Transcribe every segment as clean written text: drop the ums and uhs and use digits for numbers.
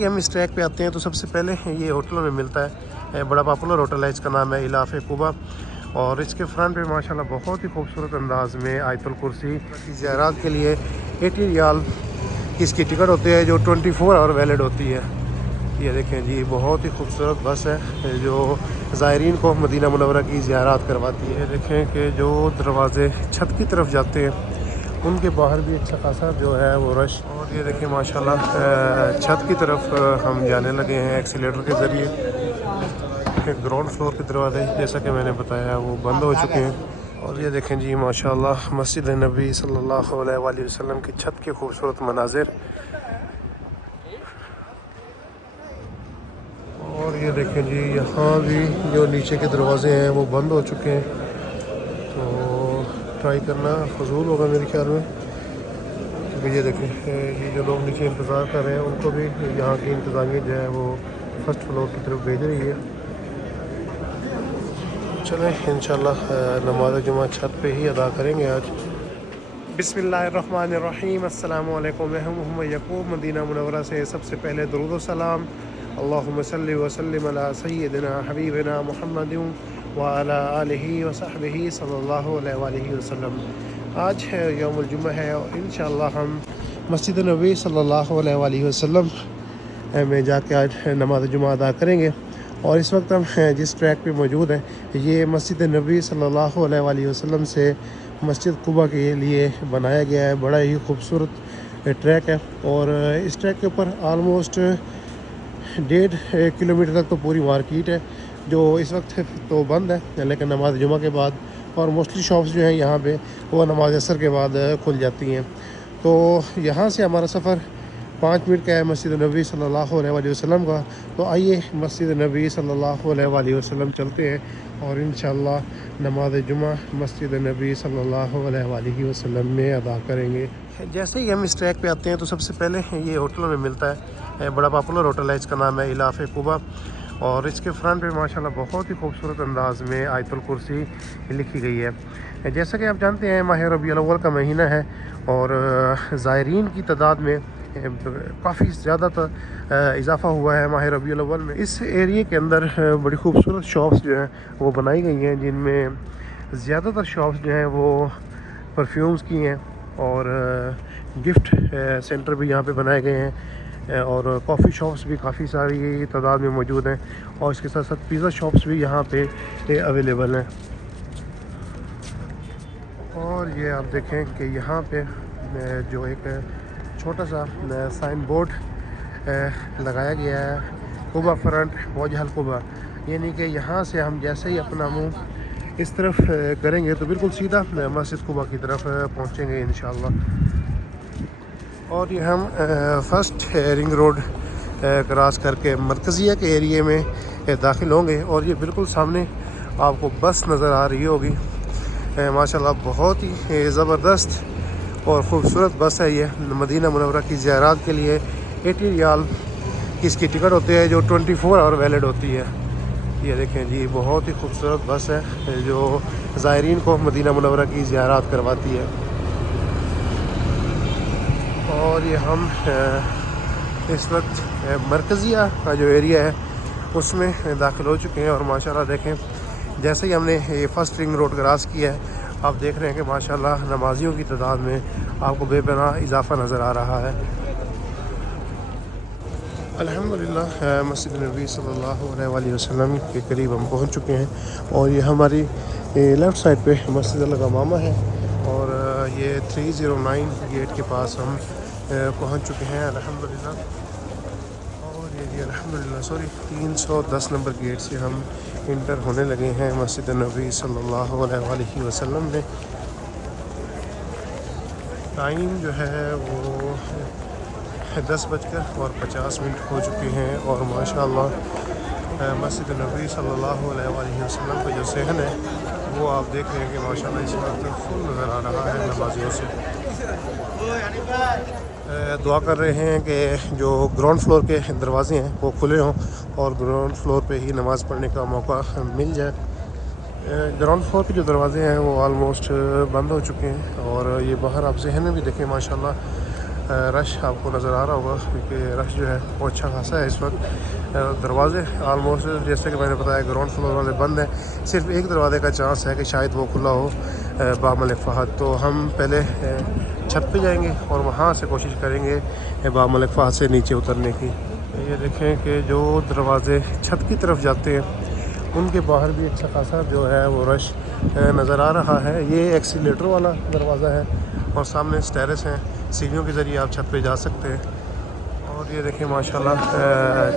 ही हम इस ट्रैक पे आते हैं तो सबसे पहले ये होटलों में मिलता है। बड़ा पॉपुलर होटल है, इसका नाम है इलाफ कुबा। और इसके फ्रंट पे माशाल्लाह बहुत ही खूबसूरत अंदाज में आयतुल कुर्सी की ज़ियारत के लिए 80 रियाल इसकी टिकट होती है, जो 24 आवर वैलिड होती है। ये देखें जी, बहुत ही खूबसूरत बस है जो ज़ायरीन को मदीना मुनव्वरा की ज़ियारत करवाती है। देखें कि जो दरवाज़े छत की तरफ जाते हैं उनके बाहर भी अच्छा खासा जो है वो रश। और ये देखें माशाल्लाह छत की तरफ हम जाने लगे हैं एक्सीलेटर के ज़रिए। ग्राउंड फ्लोर के दरवाजे जैसा कि मैंने बताया वो बंद हो चुके हैं। और ये देखें जी माशाल्लाह मस्जिद नबी सल्लल्लाहु अलैहि वसल्लम की छत के खूबसूरत मनाजिर। और ये देखें जी यहाँ भी जो नीचे के दरवाजे हैं वो बंद हो चुके हैं, तो ट्राई करना फजूल होगा मेरे ख्याल में। क्योंकि ये देखें ये जो लोग नीचे इंतज़ार कर रहे हैं उनको भी यहाँ की इंतज़ामिया जो है वो फर्स्ट फ्लोर की तरफ भेज रही है। चलें इंशाल्लाह नमाज़ जुमा छत पे ही अदा करेंगे आज। बिस्मिल्लाहिर्रहमानिर्रहीम, अस्सलामु अलैकुम। मैं हूं मोहम्मद यकूब, मदीना मुनव्वरा से। सबसे पहले दुरूद व सलाम अल्लाहुम्मा सल्लि व सल्लिम अला सय्यिदिना हबीबिना मुहम्मदिन व अला आलिहि व सहबिहि सल्लल्लाहु अलैहि वसल्लम। आज है यौमुल जुमा है और इंशाअल्लाह हम मस्जिद नबी सल्लल्लाहु अलैहि वसल्लम में जाके आज नमाज़ जुमा अदा करेंगे। और इस वक्त हम जिस ट्रैक पे मौजूद हैं ये मस्जिद नबी सल्लल्लाहु अलैहि वसल्लम से मस्जिद कुबा के लिए बनाया गया है। बड़ा ही खूबसूरत ट्रैक है और इस ट्रैक के ऊपर आलमोस्ट 1.5 किलोमीटर तक तो पूरी मार्केट है जो इस वक्त तो बंद है, लेकिन नमाज जुमा के बाद और मोस्टली शॉप्स जो हैं यहाँ पे वो नमाज असर के बाद खुल जाती हैं। तो यहाँ से हमारा सफ़र 5 मिनट का है मस्जिद नबी सल्लल्लाहु अलैहि वसल्लम का। तो आइए मस्जिद नबी सल्लल्लाहु अलैहि वसल्लम चलते हैं और इंशाअल्लाह नमाज जुमा मस्जिद नबी सल्लल्लाहु अलैहि वसल्लम में अदा करेंगे। जैसे ही हम इस ट्रैक पे आते हैं तो सबसे पहले ये होटलों में मिलता है। बड़ा पॉपुलर होटल है, इसका नाम है इलाफ कुबा। और इसके फ्रंट पे माशाल्लाह बहुत ही खूबसूरत अंदाज में आयतुल कुर्सी लिखी गई है। जैसा कि आप जानते हैं माह रबीउल अव्वल का महीना है और ज़ायरीन की तादाद में काफ़ी ज़्यादा इजाफ़ा हुआ है माह रबीउल अव्वल में। इस एरिए के अंदर बड़ी खूबसूरत शॉप्स जो हैं वो बनाई गई हैं, जिनमें ज़्यादातर शॉप्स जो हैं वो परफ्यूम्स की हैं और गिफ्ट सेंटर भी यहाँ पे बनाए गए हैं और कॉफ़ी शॉप्स भी काफ़ी सारी तादाद में मौजूद हैं और इसके साथ साथ पिज़्ज़ा शॉप्स भी यहाँ पे अवेलेबल हैं। और ये आप देखें कि यहाँ पे जो एक छोटा सा साइन बोर्ड लगाया गया है, कुबा फ्रंट वजहल कुबा, यानी कि यहाँ से हम जैसे ही अपना मुंह इस तरफ करेंगे तो बिल्कुल सीधा मस्जिद कुबा की तरफ पहुँचेंगे इंशाअल्लाह। और ये हम फर्स्ट रिंग रोड क्रॉस करके मरकज़िया के एरिए में दाखिल होंगे और ये बिल्कुल सामने आपको बस नज़र आ रही होगी। माशाल्लाह बहुत ही ज़बरदस्त और ख़ूबसूरत बस है ये। मदीना मुनव्वरा की ज़ियारत के लिए 80 रियाल इसकी टिकट होती है, जो 24 आवर वैलिड होती है। ये देखें जी, बहुत ही खूबसूरत बस है जो ज़ायरीन को मदीना मुनव्वरा की ज़ियारत करवाती है। और ये हम इस वक्त मरकज़िया का जो एरिया है उसमें दाखिल हो चुके हैं और माशाल्लाह देखें जैसे ही हमने ये फ़र्स्ट रिंग रोड क्रॉस किया है आप देख रहे हैं कि माशाल्लाह नमाजियों की तादाद में आपको बेपनाह इजाफ़ा नज़र आ रहा है। अल्हम्दुलिल्लाह मस्जिद नबी सल्लल्लाहु अलैहि वसल्लम के करीब हम पहुंच चुके हैं और ये हमारी लेफ़्ट साइड पे मस्जिद अल-गमामा है और ये 309 गेट के पास हम पहुंच चुके हैं अल्हम्दुलिल्लाह। और ये जी अल्हम्दुलिल्लाह 310 नंबर गेट से हम इंटर होने लगे हैं मस्जिद नबी सल्लल्लाहु अलैहि वसल्लम में। टाइम जो है वो 10:50 हो चुके हैं और माशाअल्लाह मस्जिद नबी सल्लल्लाहु अलैहि वसल्लम का जो सहन है वो आप देख रहे हैं कि माशाअल्लाह इस वक्त फुल नज़र आ रहा है नमाजियों से। दुआ कर रहे हैं कि जो ग्राउंड फ्लोर के दरवाज़े हैं वो खुले हों और ग्राउंड फ्लोर पे ही नमाज़ पढ़ने का मौका मिल जाए। ग्राउंड फ्लोर के जो दरवाज़े हैं वो आलमोस्ट बंद हो चुके हैं और ये बाहर आप जहन में भी देखें माशाल्लाह रश आपको नज़र आ रहा होगा क्योंकि रश जो है वो अच्छा खासा है इस वक्त। दरवाज़े आलमोस्ट जैसे कि मैंने बताया ग्राउंड फ्लोर वाले बंद हैं। सिर्फ एक दरवाजे का चांस है कि शायद वो खुला हो, बाब मलिक फ़हद। तो हम पहले छत पे जाएंगे और वहाँ से कोशिश करेंगे बाब मलिक फ़हद से नीचे उतरने की। ये देखें कि जो दरवाज़े छत की तरफ जाते हैं उनके बाहर भी अच्छा खासा जो है वो रश नज़र आ रहा है। ये एक्सीलेटर वाला दरवाज़ा है और सामने स्टेयर्स हैं, सीढ़ियों के ज़रिए आप छत पे जा सकते हैं। और ये देखें माशाल्लाह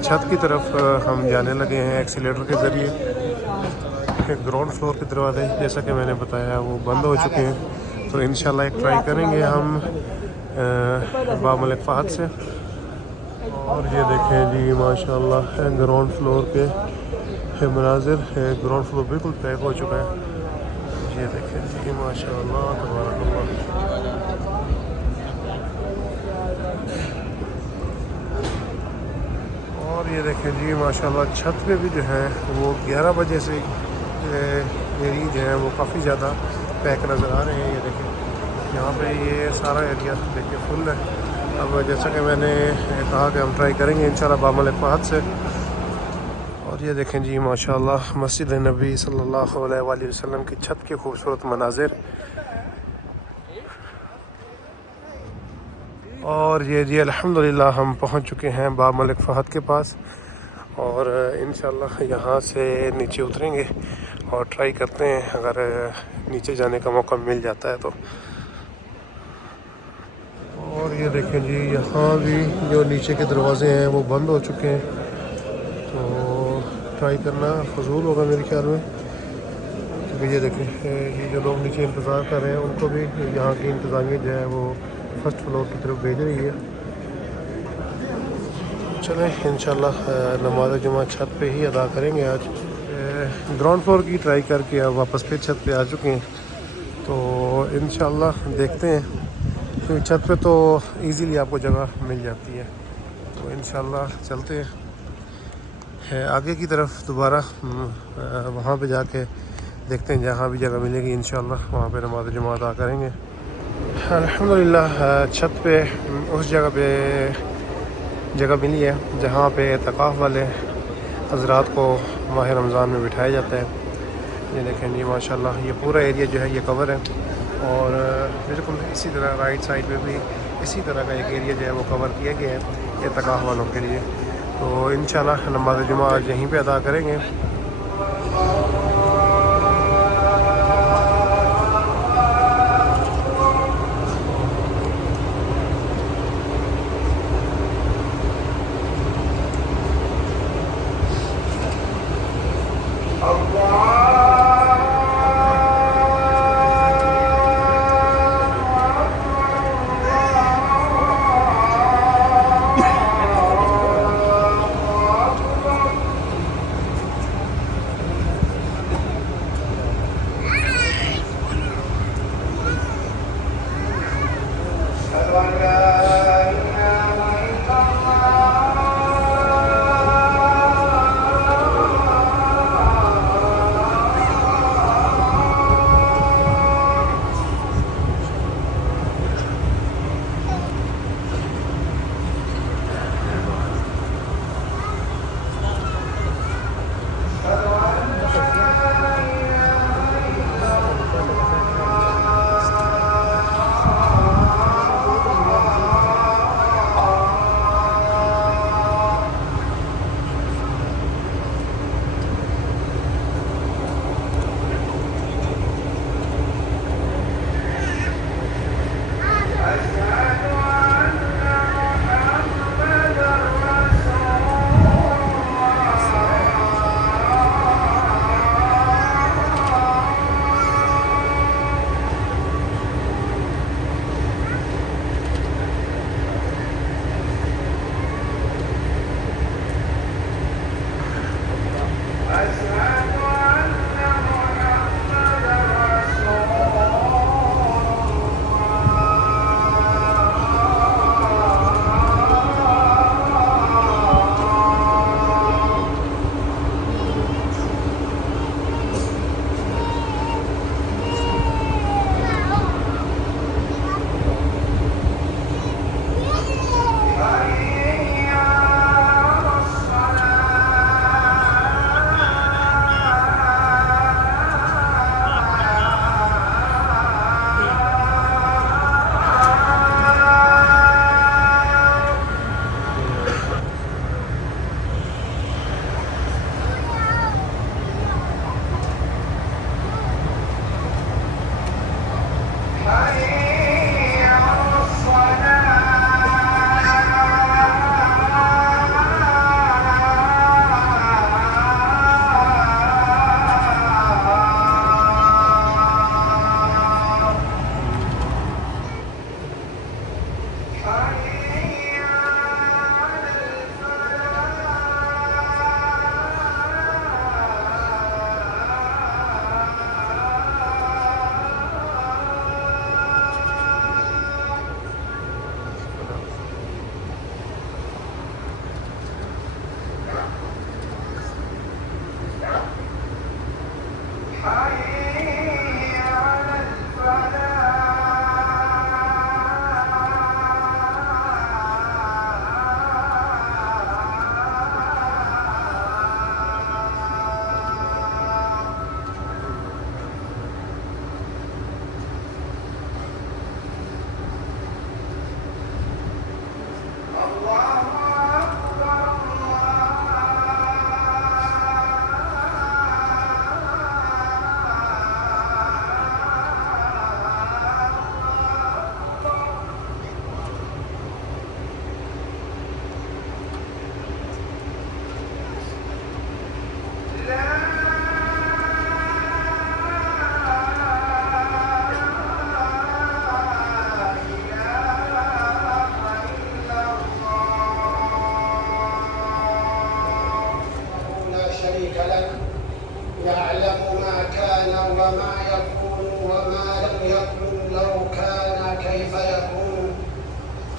छत की तरफ हम जाने लगे हैं एक्सीलेटर के ज़रिए। ग्राउंड फ्लोर के दरवाजे जैसा कि मैंने बताया वो बंद हो चुके हैं, तो इंशाल्लाह एक ट्राई करेंगे हम बाब मलिक फ़हद से। और ये देखें जी माशाल्लाह ग्राउंड फ्लोर के मनाजिर, ग्राउंड फ्लोर बिल्कुल पैक हो चुका है। ये देखें जी माशाल्लाह तबारकल्लाह। और ये देखें जी माशाल्लाह छत पे भी जो है वो 11 बजे से एरिया जो है वो काफ़ी ज़्यादा पैक नज़र आ रहे हैं। ये देखें यहाँ पे ये सारा एरिया देखिए फुल है। अब जैसा कि मैंने कहा कि हम ट्राई करेंगे इंशाल्लाह बाब मलिक फ़हद से। और ये देखें जी माशाल्लाह मस्जिद नबी सल्लल्लाहु अलैहि वसल्लम की छत के खूबसूरत मनाजिर। और ये जी अल्हम्दुलिल्लाह हम पहुंच चुके हैं बाब मलिक फ़हद के पास और इंशाल्लाह यहाँ से नीचे उतरेंगे और ट्राई करते हैं अगर नीचे जाने का मौका मिल जाता है तो। और ये देखें जी यहाँ भी जो नीचे के दरवाज़े हैं वो बंद हो चुके हैं, तो ट्राई करना फजूल होगा मेरे ख्याल में। क्योंकि ये देखें ये जो लोग नीचे इंतज़ार कर रहे हैं उनको भी यहाँ की इंतज़ामिया जो है वो फर्स्ट फ्लोर की तरफ भेज रही है। चलें इंशाल्लाह नमाज़ जुमा छत पे ही अदा करेंगे आज। ग्राउंड फ्लोर की ट्राई करके अब वापस फिर छत पे आ चुके हैं, तो इंशाल्लाह देखते हैं क्योंकि छत पे तो इजीली आपको जगह मिल जाती है। तो इंशाल्लाह चलते हैं आगे की तरफ दोबारा, वहाँ पे जाके देखते हैं जहाँ भी जगह मिलेगी इंशाल्लाह वहाँ पे नमाज़ जुमा अदा करेंगे। अल्हम्दुलिल्लाह छत पे उस जगह मिली है जहाँ पे एतकाफ़ वाले हज़रात को माह रमज़ान में बिठाया जाता है। ये देखें जी माशाल्लाह ये पूरा एरिया जो है ये कवर है और बिल्कुल इसी तरह राइट साइड पे भी इसी तरह का एक एरिया जो है वो कवर किया गया है एतकाफ़ वालों के लिए। तो इंशाल्लाह नमाज़ जुमा आज यहीं पे अदा करेंगे।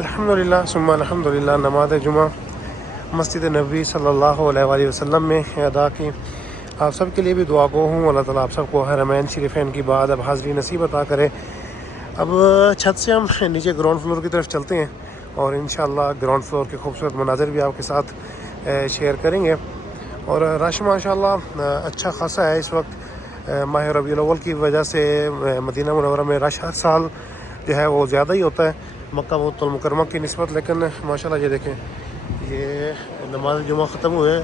अल्हम्दुलिल्लाह सुम्मा अल्हम्दुलिल्लाह। नमाज जुमा मस्जिद नबी सल्लल्लाहु अलैहि वसल्लम में अदा की। आप सब के लिए भी दुआ गो हूँ। अल्लाह ताला आप सबको हरमैन शरीफैन की बाद अब हाज़री नसीब अता करे। अब छत से हम नीचे ग्राउंड फ्लोर की तरफ चलते हैं और इंशाअल्लाह ग्राउंड फ्लोर के खूबसूरत मनाज़र भी आपके साथ शेयर करेंगे। और रश माशाअल्लाह अच्छा खासा है इस वक्त। माह रबीउल अव्वल की वजह से मदीना मुनव्वरा में रश हर साल जो है वो ज़्यादा ही होता है मक्का मुकर्रमा की निस्बत। लेकिन माशाल्लाह ये देखें, ये नमाज जुमा ख़त्म हुए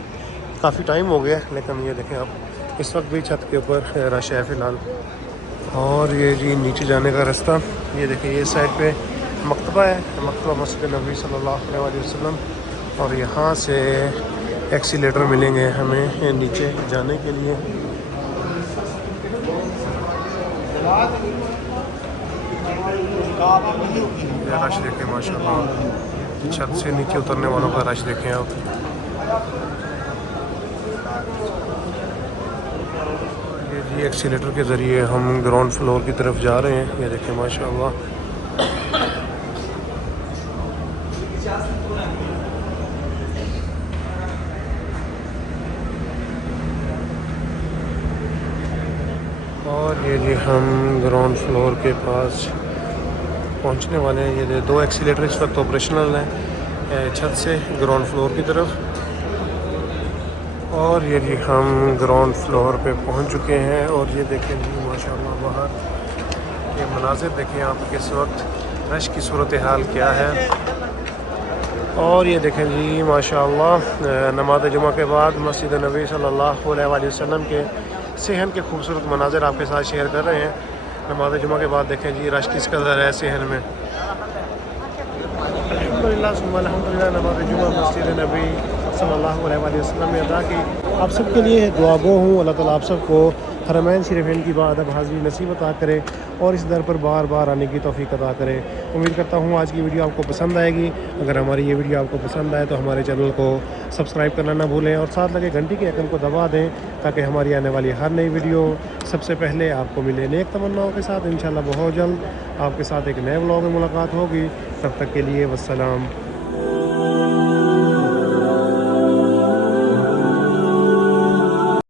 काफ़ी टाइम हो गया, लेकिन ये देखें आप इस वक्त भी छत के ऊपर रश है फ़िलहाल। और ये जी नीचे जाने का रास्ता, ये देखें ये साइड पे मकतबा है, मकतबा मस्जिद नबी सल्लल्लाहु अलैहि वसल्लम। और यहाँ से एक्सीलेटर मिलेंगे हमें नीचे जाने के लिए। रश देखें माशाल्लाह, छत से नीचे उतरने वालों का रश देखें आप। ये जी एक्सीलेटर के ज़रिए हम ग्राउंड फ्लोर की तरफ जा रहे हैं। ये देखें माशाल्लाह। और ये जी हम ग्राउंड फ्लोर के पास पहुंचने वाले हैं। ये दो एक्सीलेटर इस वक्त ऑपरेशनल हैं छत से ग्राउंड फ्लोर की तरफ। और ये जी हम ग्राउंड फ्लोर पे पहुंच चुके हैं। और ये देखें जी माशाल्लाह बाहर ये मनाज़िर देखें आप किस वक्त रश की सूरत हाल क्या है। और ये देखें जी माशाल्लाह नमाज जुमा के बाद मस्जिद नबी सल्लल्लाहु अलैहि वसल्लम के सेहन के खूबसूरत मनाज़िर आपके साथ शेयर कर रहे हैं। नमाज जुमा के बाद देखें जी रश किस कदर है सेहन में। अल्हम्दुलिल्लाह सुम्मा अल्हम्दुलिल्लाह। नमाज जुमा मस्जिद नबी सल्लल्लाहु अलैहि वसल्लम में अदा की। आप सब के लिए दुआ गो हूँ। अल्लाह ताला आप सबको हरमैन शरीफैन की बाद अब हाज़री नसीब अता करे और इस दर पर बार बार आने की तौफ़ीक़ अता करे। उम्मीद करता हूँ आज की वीडियो आपको पसंद आएगी। अगर हमारी ये वीडियो आपको पसंद आए तो हमारे चैनल को सब्सक्राइब करना ना भूलें और साथ लगे घंटी के आइकन को दबा दें ताकि हमारी आने वाली हर नई वीडियो सबसे पहले आपको मिले। नेक तमन्नाओं के साथ इंशाअल्लाह बहुत जल्द आपके साथ एक नए व्लॉग में मुलाकात होगी। तब तक के लिए वस्सलाम।